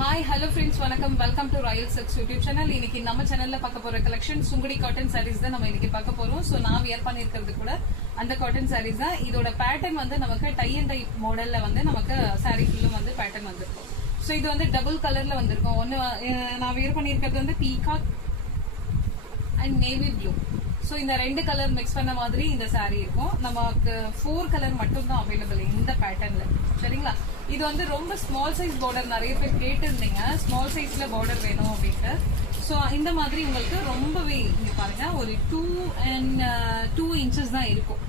Hi hello friends, வணக்கம். Welcome to Royal silks YouTube channel. இன்னைக்கு நம்ம சேனல்ல பார்க்க போற கலெக்ஷன் சுங்குடி காட்டன் சாரீஸ் தான் நம்ம இன்னைக்கு பார்க்க போறோம். ஸோ நான் வியர் பண்ணிருக்கிறது கூட அந்த காட்டன் சாரீஸ் தான். இதோட பேட்டர்ன் வந்து நமக்கு டை அண்ட் டை மாடல்ல வந்து நமக்கு சாரீ ஃபுல்லும் வந்து பேட்டர்ன் வந்திருக்கும். ஸோ இது வந்து டபுள் கலர்ல வந்திருக்கும். ஒன்னு நான் வியர் பண்ணிருக்கிறது வந்து peacock and navy blue. So இந்த ரெண்டு கலர் மிக்ஸ் பண்ண மாதிரி இந்த சாரீ இருக்கும். நமக்கு 4 கலர் மட்டும் தான் அவைலபிள் இந்த பேட்டர்ன்ல. சரிங்களா? இது வந்து ரொம்ப ஸ்மால் சைஸ் பார்டர். நிறைய பேர் கேட்டிருந்தீங்க ஸ்மால் சைஸ்ல பார்டர் வேணும் அப்படின்ட்டு. ஸோ இந்த மாதிரி உங்களுக்கு ரொம்பவே இங்க பாருங்க, ஒரு 2 inches தான் இருக்கும்.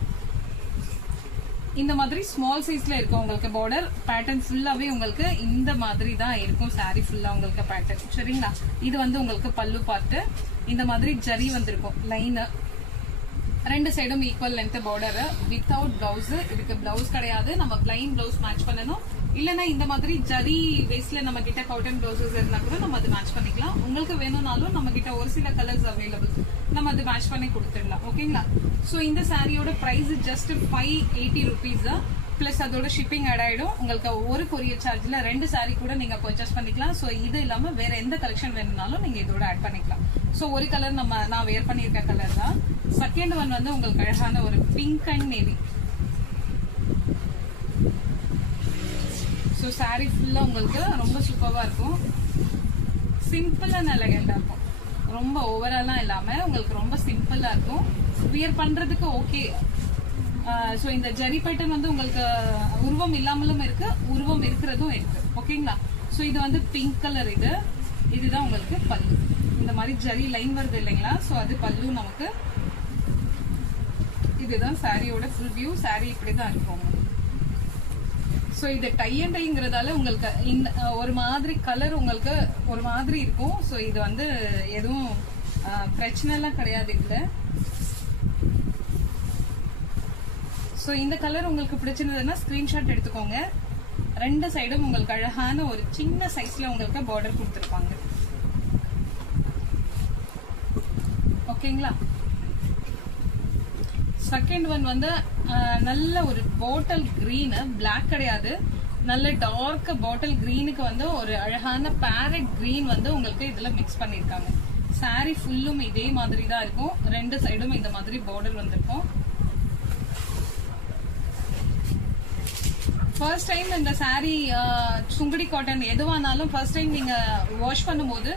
இந்த மாதிரி ஸ்மால் சைஸ்ல இருக்கும் உங்களுக்கு பார்டர். பேட்டர்ன் ஃபுல்லாவே உங்களுக்கு இந்த மாதிரி தான் இருக்கும். சாரி ஃபுல்லா உங்களுக்கு பேட்டர்ன். சரிங்களா? இது வந்து உங்களுக்கு பல்லு பார்த்து இந்த மாதிரி ஜரி வந்திருக்கும். லைன் ரெண்டு சைடும் equal length border without blouse. இதுக்கு பிளவுஸ் கிடையாது. நம்ம பிளைன் பிளவுஸ் மேட்ச் பண்ணணும். இல்லைன்னா இந்த மாதிரி ஜரி வேஸ்ட்ல நம்ம கிட்ட காட்டன் பிளவுசஸ் இருந்தா கூட நம்ம அது மேட்ச் பண்ணிக்கலாம். உங்களுக்கு வேணும்னாலும் நம்ம கிட்ட ஒரு சில கலர்ஸ் அவைலபிள், நம்ம அது மேட்ச் பண்ணி கொடுத்துடலாம். ஓகேங்களா? ஸோ இந்த சாரியோட பிரைஸ் ஜஸ்ட் 580 rupees தான். பிளஸ் அதோட ஷிப்பிங் ஆட் ஆயிடும். உங்களுக்கு ஒரு கொரியர் சார்ஜ்ல 2 சாரி கூட நீங்க பர்ச்சேஸ் பண்ணிக்கலாம். ஸோ இது இல்லாம வேற எந்த கலெக்ஷன் வேணும்னாலும் நீங்க இதோட ஆட் பண்ணிக்கலாம். ஸோ ஒரு கலர் நான் வேர் பண்ணியிருக்க கலர் தான். செகண்ட் ஒன் வந்து உங்களுக்கு அழகான ஒரு pink and navy. So sorry ஃபுல்லா உங்களுக்கு ரொம்ப சூப்பரா இருக்கும். சிம்பிள் அண்ட் எலகண்டா இருக்கும். ரொம்ப ஓவராலா இல்லாம உங்களுக்கு ரொம்ப சிம்பிளா இருக்கும். வியர் பண்றதுக்கு ஓகே. ஸோ இந்த ஜரி பேட்டர்ன் வந்து உங்களுக்கு உருவம் இல்லாமலும் இருக்கு, உருவம் இருக்கிறதும் இருக்கு. ஓகேங்களா? ஸோ இது வந்து பிங்க் கலர். இதுதான் உங்களுக்கு பல்லு. இந்த மாதிரி ஜரி லைன் வருது இல்லைங்களா? ஸோ அது பல்லு நமக்கு. இதுதான் சாரியோட ஃபுல் வியூ. சாரி இப்படிதான் இருக்கும். ஸோ இது டை அண்ட் டைங்கிறதால உங்களுக்கு இந்த ஒரு மாதிரி கலர் உங்களுக்கு ஒரு மாதிரி இருக்கும். ஸோ இது வந்து எதுவும் பிரச்சனை எல்லாம் கிடையாது இதுல. ஸோ இந்த கலர் உங்களுக்கு பிடிச்சிருந்ததுன்னா ஸ்கிரீன்ஷாட் எடுத்துக்கோங்க. ரெண்டு சைடும் உங்களுக்கு அழகான ஒரு சின்ன சைஸ்ல உங்களுக்கு பார்டர் கொடுத்துருப்பாங்க. ஓகேங்களா? செகண்ட் ஒன் வந்து நல்ல ஒரு பாட்டில் கிரீன், பிளாக் கிடையாது, நல்ல டார்க் பாட்டில் கிரீனுக்கு வந்து ஒரு அழகான பேரட் கிரீன் வந்து உங்களுக்கு இதுல மிக்ஸ் பண்ணிருக்காங்க. சாரி ஃபுல்லும் இதே மாதிரி தான் இருக்கும். ரெண்டு சைடும் இந்த மாதிரி பார்டர் வந்திருக்கும். ஃபர்ஸ்ட் டைம் இந்த சாரி சுங்குடி காட்டன் எதுவானாலும் ஃபர்ஸ்ட் டைம் நீங்க வாஷ் பண்ணும்போது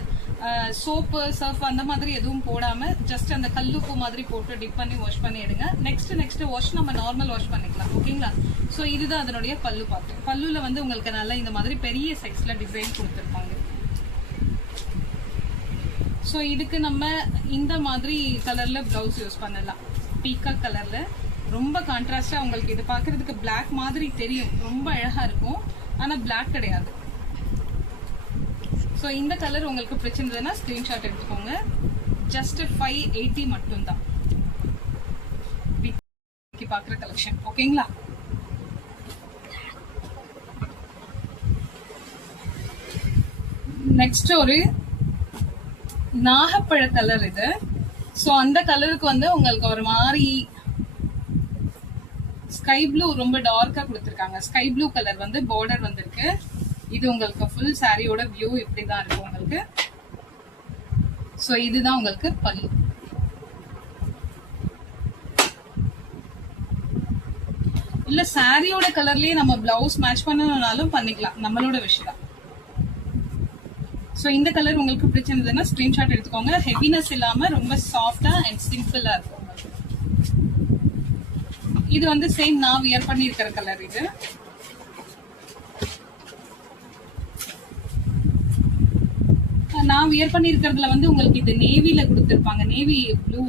சோப்பு சர்ஃப் அந்த மாதிரி எதுவும் போடாம ஜஸ்ட் அந்த கல்லுப்பு மாதிரி போட்டு டிப் பண்ணி வாஷ் பண்ணி எடுங்க. நெக்ஸ்ட் வாஷ் நம்ம நார்மல் வாஷ் பண்ணிக்கலாம். ஓகேங்களா? ஸோ இதுதான் அதனுடைய பல்லு பார்த்து. பல்லுல வந்து உங்களுக்கு நல்லா இந்த மாதிரி பெரிய சைஸ்ல டிசைன் கொடுத்துருப்பாங்க. ஸோ இதுக்கு நம்ம இந்த மாதிரி கலர்ல பிளவுஸ் யூஸ் பண்ணலாம். பீகாக் கலர்ல ரொம்ப கான்ட்ராஸ்டா உங்களுக்கு இது பாக்குறதுக்கு பிளாக் மாதிரி தெரியும். ரொம்ப அழகா இருக்கும். ஆனா பிளாக் கிடையாது. ஸோ இந்த கலர் உங்களுக்கு பிடிச்சிருந்ததுன்னா ஸ்கிரீன்ஷாட் எடுத்துக்கோங்க. ஜஸ்ட் 580 மட்டும் தான் பாக்குற கலெக்ஷன். ஓகேங்களா? நெக்ஸ்ட் ஒரு நாகப்பழ கலர் இது. ஸோ அந்த கலருக்கு வந்து உங்களுக்கு ஒரு மாதிரி ஸ்கை ப்ளூ ரொம்ப டார்க்கா கொடுத்திருக்காங்க. ஸ்கை ப்ளூ கலர் வந்து பார்டர் வந்திருக்கு. இது உங்களுக்கு ஃபுல் சாரியோட வியூ இப்படிதான் இருக்கும் உங்களுக்கு. சோ இதுதான் உங்களுக்கு பல்லு. இல்ல சாரியோட கலர்லயே நம்ம பிளவுஸ் மேட்ச் பண்ணணும்னாலும் பண்ணிக்கலாம், நம்மளோட விஷயம். சோ இந்த கலர் உங்களுக்கு பிடிச்சிருந்ததுன்னா ஸ்கிரீன்ஷாட் எடுத்துக்கோங்க. ஹெவினஸ் இல்லாம ரொம்ப சாஃப்டா அண்ட் சிம்பிளா இருக்கும். இது வந்து சேம் நான் வியர் பண்ணிருக்கிற கலர். இது நான் வியர் பண்ணிருக்கிறதுல வந்து உங்களுக்கு இது நேவில கொடுத்திருப்பாங்க, நேவி ப்ளூ.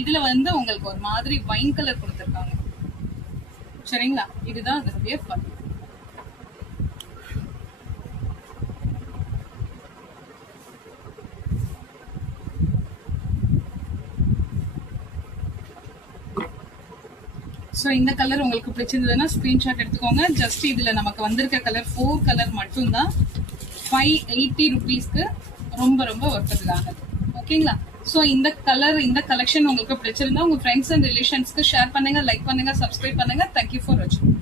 இதுல வந்து உங்களுக்கு ஒரு மாதிரி வைன் கலர் கொடுத்திருக்காங்க. சரிங்களா? இதுதான் அதனுடைய பல்லு. ஸோ இந்த கலர் உங்களுக்கு பிடிச்சிருந்ததுன்னா ஸ்கிரீன்ஷாட் எடுத்துக்கோங்க. ஜஸ்ட் இதுல நமக்கு வந்திருக்க கலர் 4 கலர் மட்டும் தான். 580 rupeesக்கு ரொம்ப ரொம்ப ஒர்த்தபிள் ஆகுது. ஓகேங்களா? ஸோ இந்த கலர் இந்த கலெக்ஷன் உங்களுக்கு பிடிச்சிருந்தா உங்க ஃப்ரெண்ட்ஸ் அண்ட் ரிலேஷன்ஸ்க்கு ஷேர் பண்ணுங்க, லைக் பண்ணுங்க, சப்ஸ்கிரைப் பண்ணுங்க. தேங்க்யூ ஃபார் வாட்சிங்.